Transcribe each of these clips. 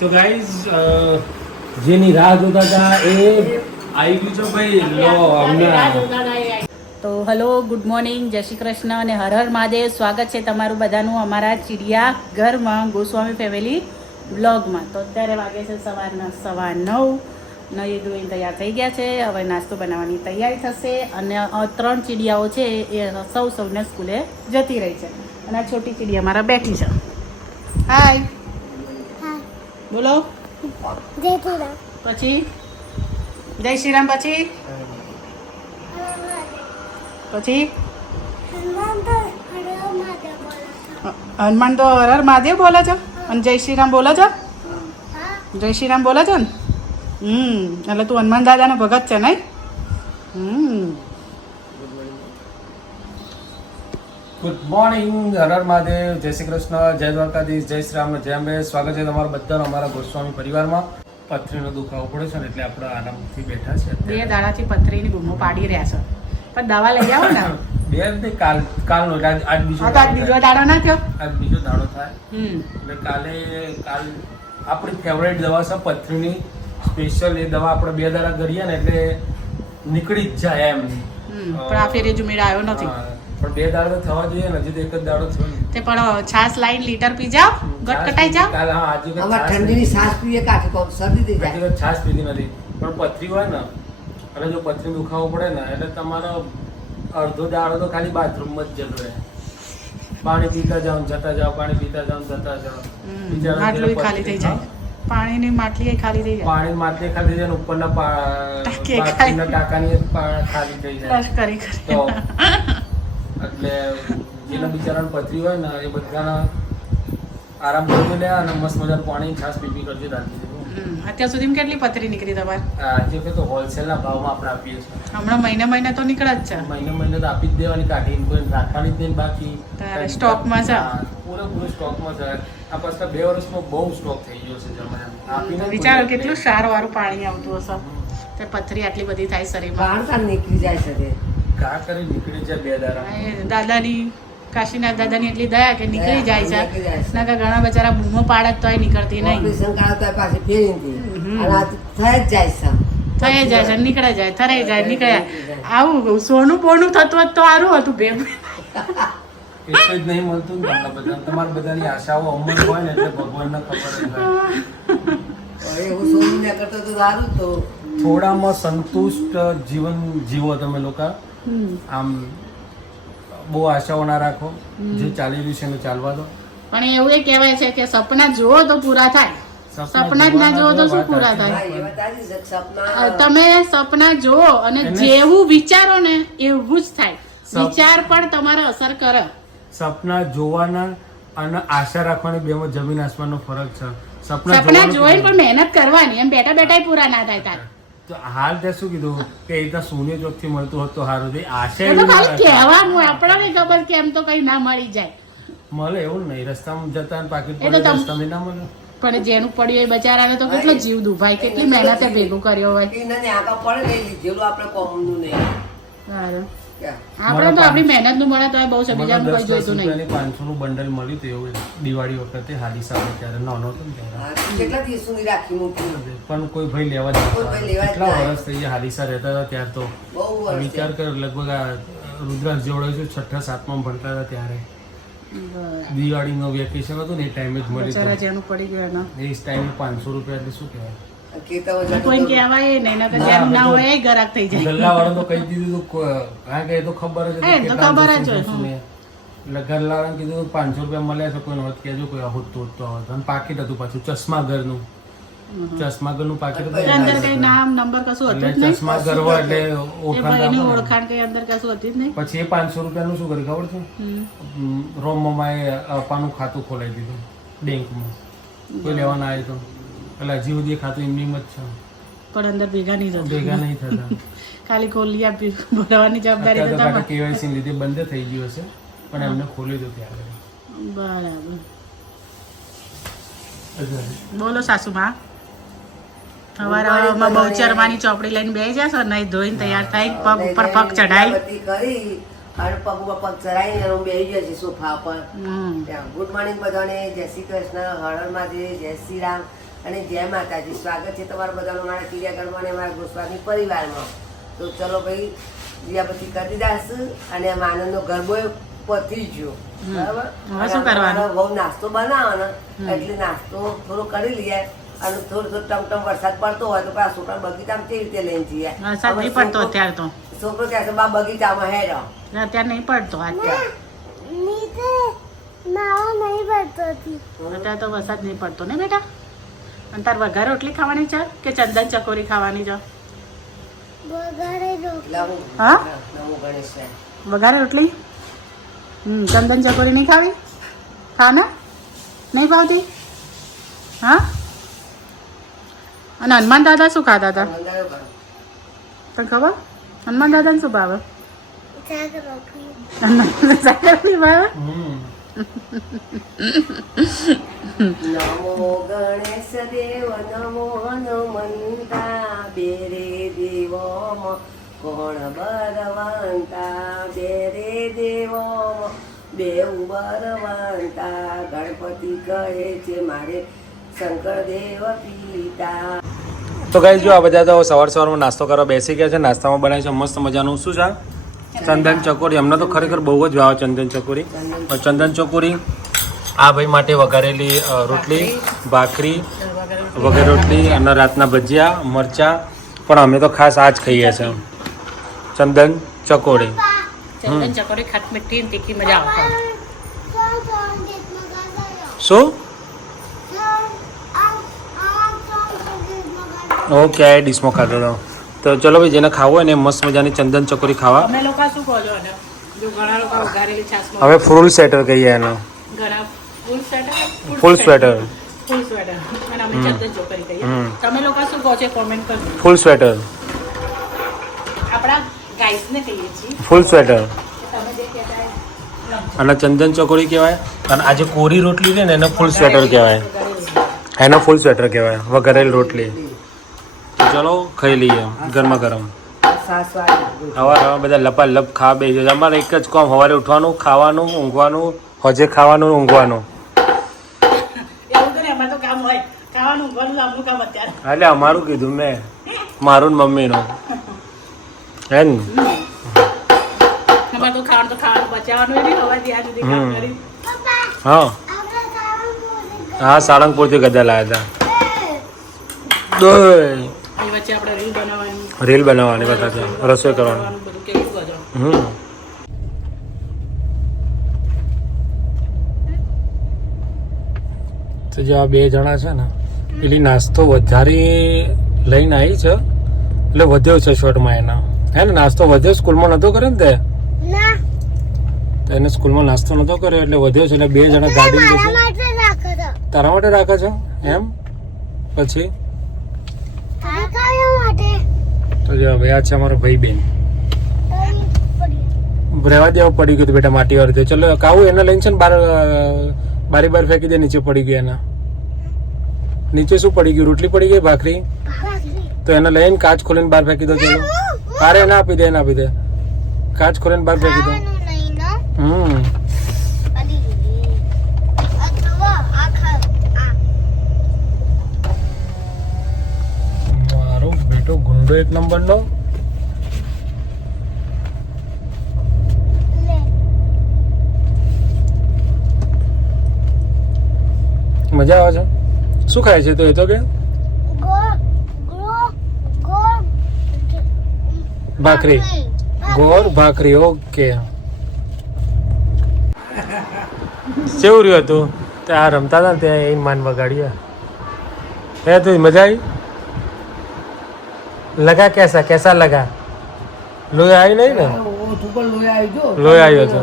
તો ગાઈઝ જેની રાહ જોતા હતા એ આવી ગયું છે ભાઈ. લો હમણાં તો હલો, ગુડ મોર્નિંગ, જય શ્રી કૃષ્ણ અને હર હર મહાદેવ. સ્વાગત છે તમારું બધાનું અમારા ચિડિયા ઘરમાં ગોસ્વામી ફેમિલી બ્લોગમાં. તો અત્યારે વાગે છે સવારના 9:15. નહીં ધોઈને તૈયાર થઈ ગયા છે. હવે નાસ્તો બનાવવાની તૈયારી થશે અને 3 ચીડિયાઓ છે એ સૌને સ્કૂલે જતી રહી છે અને આ છોટી ચીડિયા મારા બેઠી છે. હાય બોલો. જય શ્રી રામ. પછી જય શ્રી રામ. પછી હનુમાન તો હર હર મહાદેવ બોલે છે અને જય શ્રી રામ બોલે છે. જય શ્રી રામ બોલે છે ને. એટલે તું હનુમાન દાદાનો ભગત છે નહીં? ગુડ મોર્નિંગ, હર હર મહાદેવ, જય શ્રી કૃષ્ણ, જય દ્વારકાધીશ, જય શ્રી રામ, જય અંબે. સ્વાગત છે તમારું બધાનો અમારા ગોસ્વામી પરિવારમાં. પથરીનો દુખાવો પડે છે ને એટલે આપણે આરામથી બેઠા છે. 2 દાડાથી પથરીની બૂમો પાડી રહ્યા છે, પણ દવા લઈ આવો ને. કાલનો આજ બીજો દાડો ના થયો. આજ બીજો દાડો થાય એટલે કાલ આપણી ફેવરેટ દવા છે પથરીની સ્પેશિયલ. એ દવા આપણે 2 દાડા કરીએ ને એટલે નીકળી જ જાય એમ. પણ આ ફેરે જુમેડ આવ્યો નથી. પણ 2 દાડા તો થવા જોઈએ ને, હજી તો 1 જ દાડો થયો ને. તે પણ છાસ લાઈન લીટર પી જાવ, ગટ કટાઈ જાવ. કાલ હા આજે ઠંડીની સાસ પીએ કાઠી કોમ શરદી થઈ જાય. આજે છાસ પીધી નથી, પણ પથરી હોય ને અને જો પથરી દુખાવો પડે ને એટલે તમારો અડધો દાડો તો ખાલી બાથરૂમમાં જ જતો રહે. પાણી પીતા જાઓ ને જતા જાઓ, પાણી પીતા જાઓ ને જતા જાઓ. માટલું ખાલી થઈ જાય, પાણીની માટલી ખાલી થઈ જાય, પાણી માટલી ખાલી થઈ જાય ને ઉપરના બાથરૂમના ટાંકાની ખાલી થઈ જાય. કરી તો એટલે જેના બિચારાને પથરી હોય ને એ બધાના આરામ કરી લે અને મસ્ત મજાનું પાણી છાસ પીપી કરજો રાખી દે. અત્યાર સુધીમાં કેટલી પથરી નીકળી તમારે? આજે તો હોલસેલના ભાવમાં આપણે આપીએ છીએ. હમણાં મહિને તો નીકળે જ છે. મહિને તો આપી જ દેવાની, કાઢીને કોઈ રાખવાની જ નહીં બાકી. સ્ટોકમાં છે, પૂરેપૂરો સ્ટોકમાં છે. આ પાછા 2 વર્ષમાં બહુ સ્ટોક થઈ ગયો છે જમાના. આપીને વિચારો કેટલું સારું વાળું પાણી આવતું હશે. તે પથરી આટલી બધી થાય શરીરમાં. બાણતા નીકળી જાય છે. ઘા કરી નીકળી જાય 2 દાડા. દાદાની કાશીનાથ દાદાની એટલી દયા કે નીકળી જાય છે. નીકળી જાય છે. ના કે ઘણા બચારા બૂમો પાડે તોય નીકળતી નહીં. ઓપરેશન કરાવતા પાછી ફેરીથી અને આ થઈ જ જાય છે. થઈ જાય છે, નીકળે જાય, થરાઈ જાય, નીકળે જાય. આવું સોનું બોનું થતું હોત તો સારું હતું. ભેગું એટલે જ નહીં મળતું ને તમને બધા. તમારી બધાની આશાઓ અમર હોય ને એટલે ભગવાનને ખબર જ હોય. એવું સોનું ના કરતો તો સારું તો થોડામાં સંતુષ્ટ જીવન જીવો તમે લોકો. આમ બહુ આશાઓ ના રાખો. જે ચાલી રહ્યું છે એને ચાલવા દો. પણ એવું એ કહેવાય છે કે સપના જુઓ તો પૂરા થાય, સપના જ ના જુઓ તો શું પૂરા થાય? તમે સપના જુઓ અને જેવું વિચારો ને એવું જ થાય. વિચાર પણ તમારે અસર કરે. સપના જોવાના અને આશા રાખવાની બેમાં જમીન આસમાનનો ફરક છે. સપના જોઈને પણ મહેનત કરવાની, એમ બેઠા બેઠા પૂરા ના થાય તાર. તો હાલ તે શું કીધું કે એ તો શૂન્ય ચોકથી મળતું હોત તો સારું છે. આશા એ તો ખાલી એવી કહેવાનું, આપણને ખબર કે એમ તો કઈ ના મળી જાય. મળે એવું નહીં. રસ્તામાં જતા પાકીટ એ તો પડે રસ્તામાં ના મળે. પણ જેનું પડ્યું એ બચારાને તો કેટલો જીવ દુભાય, કેટલી મહેનતે ભેગું કર્યો હોય. આગળ પડે નહીં લીધેલું આપણે કોમનું નહીં. સારું. આપણે તો આપણી મહેનત નું મળે તો બહુ છે, બીજાનું કઈ જોઈતું નહીં. 500 નું બંડલ મળ્યું હતું એવું દિવાળી વખતે હાલી સાથે ત્યારે નાનો હતો ને ત્યારે. કેટલા દિવસોની રાખી મૂકી પણ કોઈ ભાઈ લેવા જ કોઈ ભાઈ લેવા જ કેટલા ના વર્ષ થઈ ગયા હાલીસા રહેતા હતા ત્યાર તો. બહુ વર્ષ વિચાર કર લગભગ આ રુદ્રાક્ષ જોડે છું 6ઠા 7મા ભણતા હતા ત્યારે દિવાળીનો વેકેશન હતું ને એ ટાઈમે જ મળ્યું બચારા હતું. જેનું પડી ગયું એનો એ ટાઈમે 500 રૂપિયા એટલે શું કહેવાય. કોઈ કહેવાય નહીં, નકર જેમ ના હોય એ ગરાક થઈ જાય. ગલ્લાવાળો તો કહી દીધું કારણ કે એ તો ખબર જ હા, એ તો ખબર જ હોય. એટલે ગલ્લાવાળાને કીધું 500 રૂપિયા મળ્યા છે કોઈ હોત કહેજો કોઈ હોતું હોત. અને પાકીટ હતું પાછું ચશ્માઘરનું. ચશ્માઘરનું પાકીટ હતું. અંદર કઈ નામ નંબર કશું હતું જ એટલે નહીં. ચશ્માઘર હોય એટલે એ ઓળખાણ ભાઈની આપો ને. ઓળખાણ કઈ અંદર કશું હતી જ નહીં. પછી એ 500 રૂપિયાનું શું કર્યું ખબર છે? રોમમાં અપાનું ખાતું ખોલાવી દીધું બેંકમાં. કોઈ લેવાના આવે તો એટલે હજી સુધી ખાતું એમની જ છે, પણ અંદર ભેગા નહીં થતા. ભેગા નહીં થતા. ખાલી ખોલી આપી ભરવાની જવાબદારી તો તમારી. કેવાયસી લીધે બંધ થઈ ગયું હશે પણ એમને ખોલી દો ત્યારે. બરાબર. બોલો સાસુમાં. સવારમાં બહુચરવાની ચોપડી લઈને બેસી જશો, નહીં ધોઈને તૈયાર થઈ પગ ઉપર પગ ચઢાઈ કરી અને પગ ઉપર પગ ચડાવીને હું બેસી જશે સોફા પર. ગુડ મોર્નિંગ બધાને, જય શ્રી કૃષ્ણ, હર હર મહાદેવ, જય શ્રી રામ અને જય માતાજી. સ્વાગત છે તમારા બધાનું મારા ચિડિયાઘરમાં અને મારા ગોસ્વામી પરિવારમાં. તો ચલો ભાઈ જીયા પછી કરી દીધા અને આમ આનંદનો ગરબો પતી ગયો. બરાબર? હવે શું કરવાનું? બહુ નાસ્તો બનાવવાનો એટલે નાસ્તો થોડો કરી લઈએ અને થોડો ટમટમ વરસાદ પડતો હોય તો પાછા છોકરા બગીચામાં કેવી રીતે લઈને જઈએ? વરસાદ નહીં પડતો અત્યારે તો. છોકરો ત્યાં બા બગીચામાં હેરો. અત્યારે નહીં પડતો અત્યારે. નીચે નાવા નહીં પડતો હતી. અત્યારે તો વરસાદ નહીં પડતો ને બેટા. અને તાર વઘાર રોટલી ખાવાની છે કે ચંદન ચકોરી ખાવાની છે? વઘારે જો લાવું હા? નવું ગણેશ ને. વઘારે રોટલી? ચંદન ચકોરી નહીં ખાવી? ખા ને? નહીં ભાવતી? હા? અને હનુમાન દાદા શું ખાતા હતા મંદાયો કરો. તને ખબર? હનુમાન દાદાને શું ભાવે? શાક રોટલી. હનુમાન દાદા ભાવે? નમો ગણેશ દેવ નમો હનુમંતા બેરે દેવોમાં કોણ બરવંતા બેરે દેવોમાં બેઉ બરવંતા ગણપતિ કહે છે મારે શંકર દેવ પિતા. તો ગાઈસ જો આ બધા તો સવારમાં નાસ્તો કરવા બેસી ગયા છે. નાસ્તામાં બનાવી છે મસ્ત મજાનું શું છે? ચંદન ચકોરી. અમને તો ખરેખર બહુ જ ભાવે ચંદન ચકોરી. ચંદન ચકોરી આ ભાઈ માટે વઘારેલી રોટલી, ભાખરી, વઘારેલી રોટલી અને રાતના ભજીયા, મરચા. પણ અમે તો ખાસ આ જ ખાઈએ છીએ, ચંદન ચકોરી. ચંદન ચકોરી ખટ મીઠી ને તીખી મજા આવે. શું? ઓકે આ ડીશમાં ખાધો હતો. તો ચલો ભાઈ જેને ખાવું હોય ને મસ્ત મજાની ચંદન ચકોરી ખાવા. અમે લોકો શું કહો છો અને જો ઘણા લોકો વઘારેલી છાશમાં હવે ફૂલ સ્વેટર કહીએ એનો. ઘણા ફૂલ સ્વેટર ફૂલ સ્વેટર. ફૂલ સ્વેટર અને અમે ચંદન ચકોરી કહીએ. તમે લોકો શું કહો છો કોમેન્ટ કરજો. ફૂલ સ્વેટર. આપણા ગાઈસને કહીએ છીએ ફૂલ સ્વેટર. તમે જે કહેતા હોય લખજો. અને ચંદન ચોકડી કહેવાય. અને આજે કોરી રોટલી છે ને એને ફૂલ સ્વેટર કહેવાય. એનો ફૂલ સ્વેટર કહેવાય, વઘારેલી રોટલી. તો ચલો ખાઈ લઈએ ગરમા ગરમ. સાસવાડી સવારમાં બધા લપાલપ ખાવા બેસી જાય. અમારે એક જ કામ, સવારે ઉઠવાનું, ખાવાનું, ઊંઘવાનું, હોજે ખાવાનું, ઊંઘવાનું. એવું તો ને અમારે તો કામ હોય ખાવાનું ઊંઘવાનું લાંબુ કામ અત્યારે. એટલે અમારું કીધું મેં, મારું ને મમ્મીનું હે ને. અમારે તો ખાવાનું બચાવવાનું નહીં હવે ત્યાં સુધી કામ કરી. હા આપણે ખાવાનું હા સાળંગપુરથી ગદા લાવ્યા હતા. એ વચ્ચે આપણે રીલ બનાવવાની રીલ બનાવવાની બધા છે, રસોઈ કરવાની. બધું કેવું કરજો. તો જે આ બે જણા છે ને પેલી નાસ્તો વધારે લઈને આવી છે એટલે વધ્યો છે શોર્ટમાં એના. હે ને નાસ્તો વધ્યો, સ્કૂલમાં નહોતો કર્યો ને તે. ના તો એને સ્કૂલમાં નાસ્તો નહોતો કર્યો એટલે વધ્યો છે. એટલે બે જણા ગાડી મારા માટે રાખો તો તારા માટે રાખે છે એમ. પછી આ કયા માટે તો જો હવે આ છે અમારો ભાઈ બેન. પડી રહેવા દેવું પડી ગયું બેટા માટી વાર. ચલો કાવું એને લઈને છે ને બારી બાર ફેંકી દે. નીચે પડી ગયું એના. નીચે શું પડી ગયું? રોટલી પડી ગઈ, ભાખરી. તો એને લઈને કાચ ખોલીને બહાર ફેંકી દો. ચલો અરે ના આપી દે, એને આપી દે. કાચ ખોલીને બહાર ફેંકી દો. મારો બેટો ગુંડો એક નંબર નો. મજા આવે છે. શું ખાય છે તો એ તો કે ભાખરી, ગોળ ભાખરી. ઓકે કેવું રહ્યું હતું ત્યાં રમતા હતા ત્યાં એ માન વગાડીએ. હે તું મજા આવી? લગા કેસા કેસા લગા? લોહી આવી નહીં ને? લોહી આવ્યો હતો.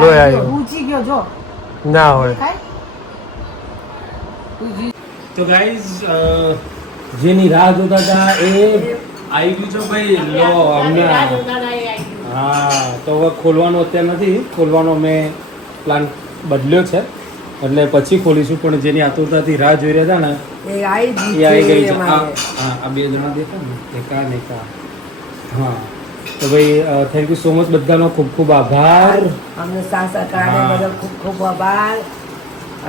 લોહી આવ્યો ઊંચી ગયો જો ના હોય. ખાય તો ગાઈઝ જેની રાહ જોતા હતા એ આવી ગયું છે ભાઈ. લો અમને હા તો હવે ખોલવાનો અત્યારે નથી. ખોલવાનો મેં પ્લાન બદલ્યો છે એટલે પછી ખોલીશું. પણ જેની આતુરતાથી રાહ જોઈ રહ્યા હતા ને એ આવી એ આવી ગઈ છે. અમારે. આ બે જણા દેખા ને એકા ને એકા. હા તો ભાઈ થેન્ક યુ સો મચ બધાનો ખૂબ ખૂબ આભાર. અમને સાસ અકાળે હા. બદલ ખૂબ ખૂબ આભાર.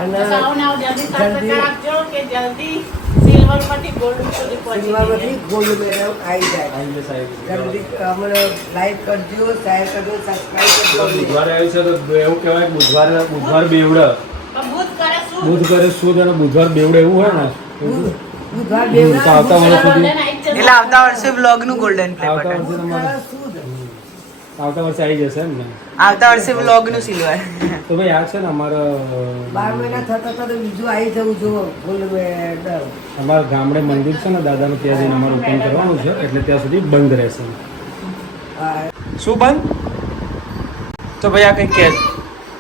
અને તો સાવ ને આવો જલ્દી જલ્દી- સબસ્ક્રાઇબ આપજો કે જલ્દી સિલ્વર માંથી ગોલ્ડ સુધી પહોંચી સિનેમામાંથી જઈએ. ગોલ્ડ મેડલ આવી જાય આવી જશે, આવી જશે. જલ્દી અમને લાઈક કરજો શેર કરજો સબસ્ક્રાઈબ તો કરજો બુધવારે આવ્યું છે તો એવું કહેવાય કે બુધવાર બેવડે. પણ બુધ કરે શું? બુધ કરે સુદ અને બુધવાર બેવડે એવું હોય ને બુધવાર તો આવતા વર્ષ સુધી એટલે આવતા વર્ષે બ્લોગ નું ગોલ્ડન પ્લે આવતા બટન વર્ષે તમારે આવતા વર્ષે આવી જશે એમ ને. આવતા વર્ષે બ્લોગ નું સિલ્વર તો ભાઈ આ છે ને અમારા 12 મહિના થતા તો બીજું આવી જવું જો ગોલ્ડ મેડલ અમારા ગામડે મંદિર છે ને દાદાનું ત્યાં જઈને અમારે ઓપન કરવાનું છે એટલે ત્યાં સુધી બંધ રહેશે. શું બંધ? તો ભાઈ આ કંઈ કે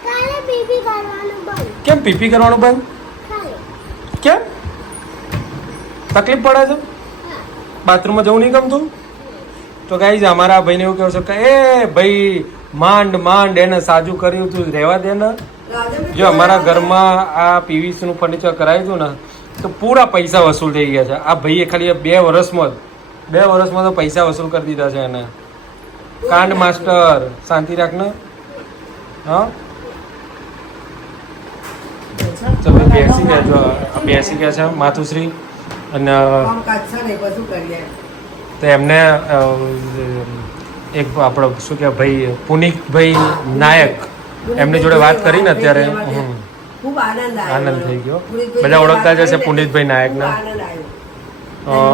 કાલે બીબી કરવાનું બંધ કેમ પીપી કરવાનું બંધ? કાલે કેમ તકલીફ પડે છે? બાથરૂમમાં જવું નહીં ગમતું? તો ગાઈઝ અમારા ભાઈને એવું કહેવું છે કે એ ભાઈ માંડ એને સાજું કર્યું તું રહેવા દે ને. જો અમારા ઘરમાં આ પીવીસી નું ફર્નિચર કરાવ્યું હતું ને તો પૂરા પૈસા વસૂલ થઈ ગયા છે. આ ભાઈએ ખાલી 2 વર્ષમાં તો પૈસા વસૂલ કરી દીધા છે એને. કાંડ માસ્ટર શાંતિ રાખને. હા ચલો બેસી ગયા જો બેસી ગયા છે માતુશ્રી અને કામ કાજ છે ને બધું કરીએ તો એમને એક આપણો શું કે ભાઈ પુનિકભાઈ નાયક એમની જોડે વાત કરીને અત્યારે ખૂબ આનંદ આવ્યો આનંદ થઈ ગયો. પુનિતભાઈ બધા ઓળખતા જ હશે વાત પુનિતભાઈ કરીને નાયકને. ખૂબ આનંદ આવ્યો.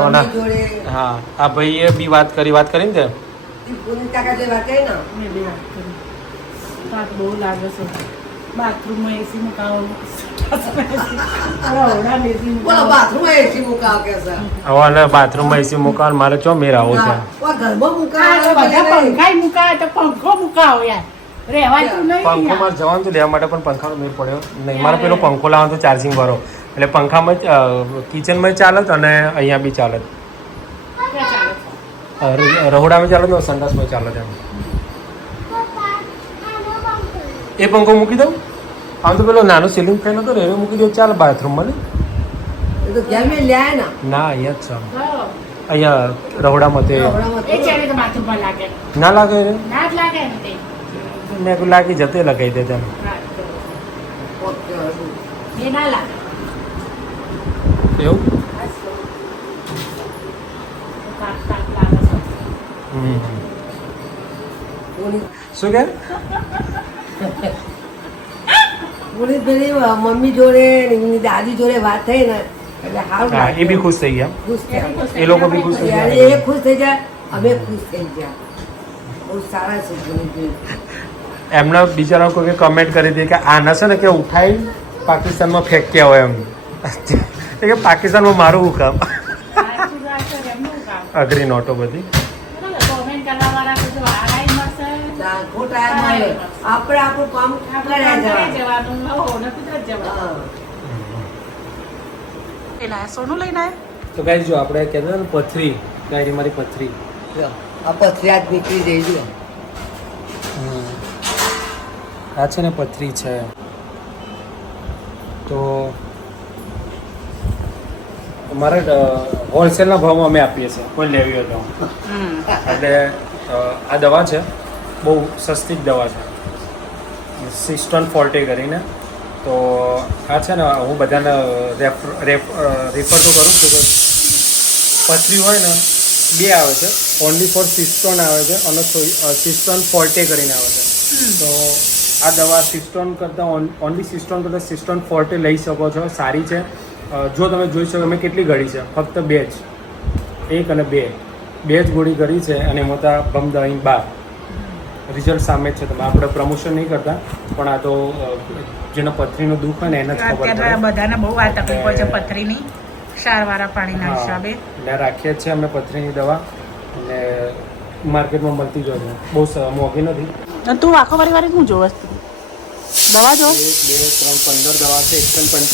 અને મમ્મી જોડે હા આ ભાઈએ બી વાત કરીને તે પુનિત કાકા જોડે વાત કરી ને મેં બી વાત કરી. થાક બહુ લાગે છે. બાથરૂમમાં એસી મુકાવો. રહોડામાં AC બોલો મુકાવો. બાથરૂમમાં એસી મુકાવ કે છે હવે અને બાથરૂમમાં એસી મુકાવ મારે ચો મેર આવો છે. ઓ ઘરમાં આ મુકાવ તો બધા પંખાય મુકાવે તો પંખો મુકાવો યાર. રહેવાતું નહીં પંખો યાર. મારે જવાનું તો લેવા માટે પણ પંખાનો મેળ પડ્યો નહીં. મારે પેલો પંખો લાવવાનો તો ચાર્જિંગ વાળો એટલે પંખામાં કિચનમાં ચાલત અને અહીંયા બી ચાલત. ક્યાં ચાલે છે? રહોડામાં ચાલત ને સંડાસમાં ચાલત એમ. પપ્પા આનો બંધ કરો એ પંખો મૂકી દઉં આમ તો પેલો નાનો સીલિંગ ફેન હતો ને એને મૂકી દઉં ચાલ બાથરૂમમાં ને. એ તો ઘેર મેં લ્યા ને ના અહીંયા જ છે ગયો. અહીંયા રહોડામાં તે રહોડામાં એ ચાલે તો બાથરૂમમાં લાગે. ના લાગે રે ના જ લાગે ને તે. મેં કીધું લાગી જતે લગાવી દે તેમ. વાત કરો. ઓકે, હતું. એ ના લાગે. એવું તાપ તાપ લાગે છે. પુનિત શું કે પુનિતભાઈની મમ્મી જોડે ને એમની દાદી જોડે વાત થઈ ને એટલે હારું હા એ બી લાગ્યું. ખુશ થઈ ગયા ખુશ થયા એ લોકો બી ખુશ થઈ ત્યારે ગયા. એ ખુશ થઈ જાય અમે ખુશ થઈ ગયા બહુ સારા છે પુનિતભાઈ એમના બિચારા કોઈ કમેન્ટ કરી હતી કે આના છે ને કે ઉઠાઈ પાકિસ્તાનમાં ફેંક્યા હોય એમ. એ કે પાકિસ્તાનમાં મારું હું કામ સાચી વાત છે. એમનું કામ. અઘરી નોટો બધી. બરાબર, comment કરવાવાળા બધું આરાઈ મળશે. ના, ખોટા એમ મળે. આપણે આપણું કામ આપણે કર્યા કામ કરી જવાનું. જવાનું. હો, ને કુદરત જવાનું. હા. લઈને આયા? સોનું લઈને આયા? તો ગાઈસ જો આપણે કહેતા ને પથરી ગાયરી મારી પથરી જો, આ પથરી આજ નીકળી જઈ જો આ છે ને પથરી છે તો અમારે હોલસેલના ભાવમાં અમે આપીએ છીએ કોઈ લેવી હોય તો. એટલે આ દવા છે બહુ સસ્તી જ દવા છે સિસ્ટન ફોર્ટે કરીને. તો આ છે ને હું બધાને રેફર તો કરું છું કે પથરી હોય ને 2 આવે છે ઓનલી ફોર સિસ્ટોન આવે છે અને સિસ્ટોન ફોર્ટે કરીને આવે છે. તો આ દવા સિસ્ટોન કરતાં ઓનલી સિસ્ટોન કરતાં સિસ્ટોન ફોર્ટે લઈ શકો છો. સારી છે. જો તમે જોઈ શકો અમે કેટલી ગળી છે ફક્ત 2 જ 1 અને 2 જ ગોળી કરી છે અને એમાં તો ભમદાઈ 12 રિઝલ્ટ સામે જ છે. તમે આપણે પ્રમોશન નહીં કરતા પણ આ તો જેનો પથરીનો દુઃખ હોય ને એને જ ખબર અત્યારે પડે. બધાને બહુ આ તકલીફો છે પથરીની ક્ષારવાળા પાણીના હા, હિસાબે એટલે રાખીએ જ છે અમે પથરીની દવા અને માર્કેટમાં મળતી જ હોય છે. બહુ મોંઘી નથી. તું આખો પરિવાર શું જોવે છે? દવા જો 1 2 3 15 દવા છે 155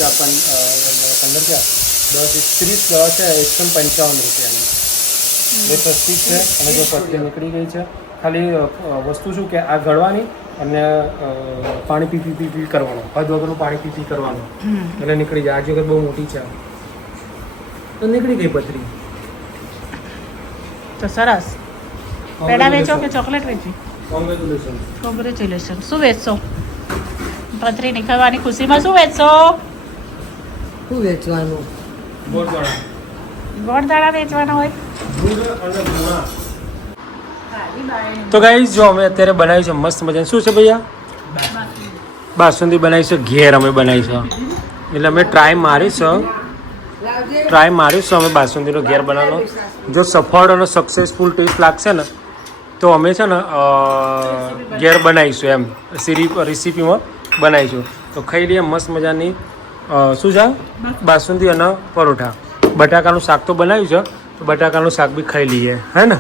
15 ક્યાં 10 30 દવા છે 155 રૂપિયાની. બે સસ્તી જ છે અને જો પથરી નીકળી ગઈ છે ખાલી વસ્તુ શું કે આ ગળવાની અને પાણી પી કરવાનું હદ વગરનું પાણી પી કરવાનું એટલે નીકળી જાય. આ વખત બહુ મોટી છે તો નીકળી ગઈ પથરી. તો સરસ. પેડા વેચો કે ચોકલેટ વેચી? કોંગ્રેચ્યુલેશન. કોંગ્રેચ્યુલેશન. શું વેચશો? પથરી નીકળવાની ખુશીમાં શું વેચશો? શું વેચવાનું? ગોળચણા. ગોળદાણા વેચવાના હોય. ગુડ અને ગુણા. તો ગાઈસ જો અમે અત્યારે બનાવ્યું છે મસ્ત મજાનું શું છે ભૈયા? બાસુંદી બનાવી છે ઘેર અમે બનાવી છે એટલે અમે ટ્રાય મારીશું અમે બાસુંદીનો ઘેર બનાવવાનો. જો સફળ અને સક્સેસફુલ ટેસ્ટ લાગશે ને તો અમે છે ને ઘેર બનાવીશું એમ રેસીપીમાં બનાવીશું. તો ખાઈ લઈએ મસ્ત મજાની શું છે બાસુંદી અને પરોઠા. બટાકાનું શાક તો બનાવ્યું છે તો બટાકાનું શાક બી ખાઈ લઈએ હે ને.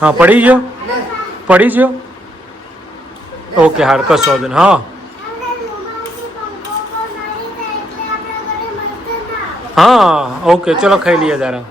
હા પડી ગયો ઓકે હાર કશો વાંધો નહીં. હા આપણે રૂમાલથી પંખો પર મારી દે એટલે આપણા ઘરે મસ્ત ના આવે. હા ઓકે ચલો ખાઈ લઈએ તારા.